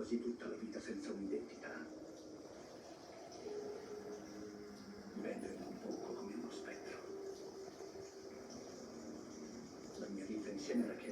quasi tutta la vita senza un'identità. Divento un poco come uno spettro. La mia vita insieme alla chiesa